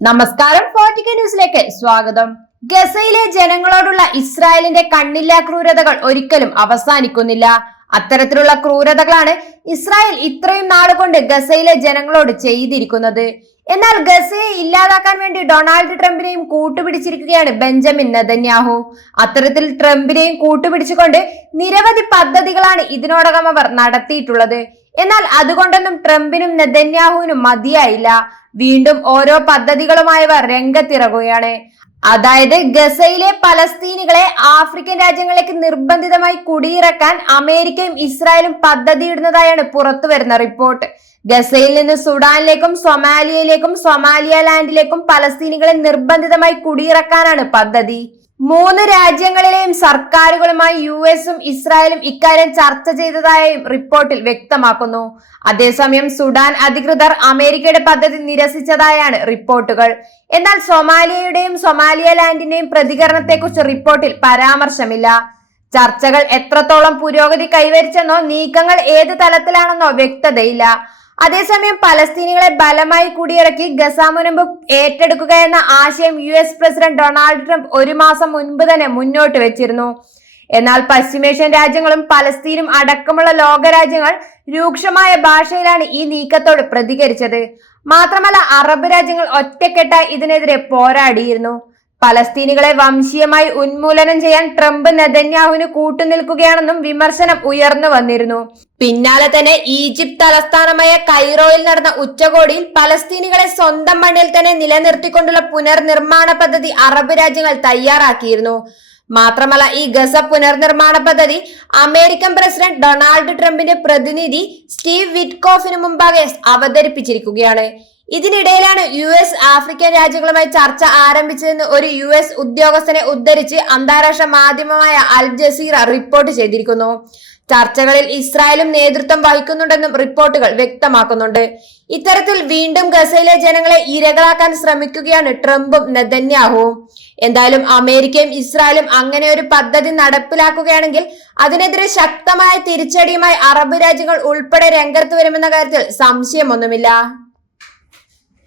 നമസ്കാരം ഫോർട്ടിക്ക ന്യൂസിലേക്ക് സ്വാഗതം. ഗസയിലെ ജനങ്ങളോടുള്ള ഇസ്രായേലിന്റെ കണ്ണില്ലാ ക്രൂരതകൾ ഒരിക്കലും അവസാനിക്കുന്നില്ല. അത്തരത്തിലുള്ള ക്രൂരതകളാണ് ഇസ്രായേൽ ഇത്രയും നാളുകൊണ്ട് ഗസയിലെ ജനങ്ങളോട് ചെയ്തിരിക്കുന്നത്. എന്നാൽ ഗസയെ ഇല്ലാതാക്കാൻ വേണ്ടി ഡൊണാൾഡ് ട്രംപിനെയും കൂട്ടുപിടിച്ചിരിക്കുകയാണ് ബെഞ്ചമിൻ നെതന്യാഹു. അത്തരത്തിൽ ട്രംപിനെയും കൂട്ടുപിടിച്ചുകൊണ്ട് നിരവധി പദ്ധതികളാണ് ഇതിനോടകം അവർ നടത്തിയിട്ടുള്ളത്. എന്നാൽ അതുകൊണ്ടൊന്നും ട്രംപിനും നെതന്യാഹുവിനും മതിയായില്ല. വീണ്ടും ഓരോ പദ്ധതികളുമായവർ രംഗത്തിറങ്ങുകയാണ്. അതായത് ഗസയിലെ പലസ്തീനികളെ ആഫ്രിക്കൻ രാജ്യങ്ങളിലേക്ക് നിർബന്ധിതമായി കുടിയിറക്കാൻ അമേരിക്കയും ഇസ്രായേലും പദ്ധതിയിടുന്നതായാണ് പുറത്തുവരുന്ന റിപ്പോർട്ട്. ഗസയിൽ നിന്ന് സുഡാനിലേക്കും സൊമാലിയയിലേക്കും സൊമാലിയ ലാൻഡിലേക്കും പലസ്തീനികളെ നിർബന്ധിതമായി കുടിയിറക്കാനാണ് പദ്ധതി. മൂന്ന് രാജ്യങ്ങളിലെയും സർക്കാരുകളുമായി യു എസും ഇസ്രായേലും ഇക്കാര്യം ചർച്ച ചെയ്തതായും റിപ്പോർട്ടിൽ വ്യക്തമാക്കുന്നു. അതേസമയം സുഡാൻ അധികൃതർ അമേരിക്കയുടെ പദ്ധതി നിരസിച്ചതായാണ് റിപ്പോർട്ടുകൾ. എന്നാൽ സൊമാലിയയുടെയും സൊമാലിയ ലാൻഡിന്റെയും പ്രതികരണത്തെക്കുറിച്ച് റിപ്പോർട്ടിൽ പരാമർശമില്ല. ചർച്ചകൾ എത്രത്തോളം പുരോഗതി കൈവരിച്ചെന്നോ നീക്കങ്ങൾ ഏത് തലത്തിലാണെന്നോ വ്യക്തതയില്ല. അതേസമയം പലസ്തീനികളെ ബലമായി കുടിയിറക്കി ഗസ മുനമ്പ് ഏറ്റെടുക്കുക എന്ന ആശയം U S president Donald Trump ഒരു മാസം മുൻപ് തന്നെ മുന്നോട്ട് വെച്ചിരുന്നു. എന്നാൽ പശ്ചിമേഷ്യൻ രാജ്യങ്ങളും പലസ്തീനും അടക്കമുള്ള ലോകരാജ്യങ്ങൾ രൂക്ഷമായ ഭാഷയിലാണ് ഈ നീക്കത്തോട് പ്രതികരിച്ചത്. മാത്രമല്ല അറബ് രാജ്യങ്ങൾ ഒറ്റക്കെട്ടായി ഇതിനെതിരെ പോരാടിയിരുന്നു. പലസ്തീനികളെ വംശീയമായി ഉന്മൂലനം ചെയ്യാൻ ട്രംപ് നെതന്യാഹുവിന് കൂട്ടുനിൽക്കുകയാണെന്നും വിമർശനം ഉയർന്നു വന്നിരുന്നു. പിന്നാലെ തന്നെ ഈജിപ്ത് തലസ്ഥാനമായ കൈറോയിൽ നടന്ന ഉച്ചകോടിയിൽ പലസ്തീനികളെ സ്വന്തം മണ്ണിൽ തന്നെ നിലനിർത്തിക്കൊണ്ടുള്ള പുനർനിർമ്മാണ പദ്ധതി അറബ് രാജ്യങ്ങൾ തയ്യാറാക്കിയിരുന്നു. മാത്രമല്ല ഈ ഗസ പുനർനിർമ്മാണ പദ്ധതി അമേരിക്കൻ പ്രസിഡന്റ് ഡൊണാൾഡ് ട്രംപിന്റെ പ്രതിനിധി സ്റ്റീവ് വിറ്റ്കോഫിന് മുമ്പാകെ അവതരിപ്പിച്ചിരിക്കുകയാണ്. ഇതിനിടയിലാണ് യു എസ് ആഫ്രിക്കൻ രാജ്യങ്ങളുമായി ചർച്ച ആരംഭിച്ചതെന്ന് ഒരു യു എസ് ഉദ്യോഗസ്ഥനെ ഉദ്ധരിച്ച് അന്താരാഷ്ട്ര മാധ്യമമായ അൽ ജസീറ റിപ്പോർട്ട് ചെയ്തിരിക്കുന്നു. ചർച്ചകളിൽ ഇസ്രായേലും നേതൃത്വം വഹിക്കുന്നുണ്ടെന്നും റിപ്പോർട്ടുകൾ വ്യക്തമാക്കുന്നുണ്ട്. ഇത്തരത്തിൽ വീണ്ടും ഗസയിലെ ജനങ്ങളെ ഇരകളാക്കാൻ ശ്രമിക്കുകയാണ് ട്രംപും നെതന്യാഹുവും. എന്തായാലും അമേരിക്കയും ഇസ്രായേലും അങ്ങനെ ഒരു പദ്ധതി നടപ്പിലാക്കുകയാണെങ്കിൽ അതിനെതിരെ ശക്തമായ തിരിച്ചടിയുമായി അറബ് രാജ്യങ്ങൾ ഉൾപ്പെടെ രംഗത്ത് വരുമെന്ന കാര്യത്തിൽ സംശയമൊന്നുമില്ല.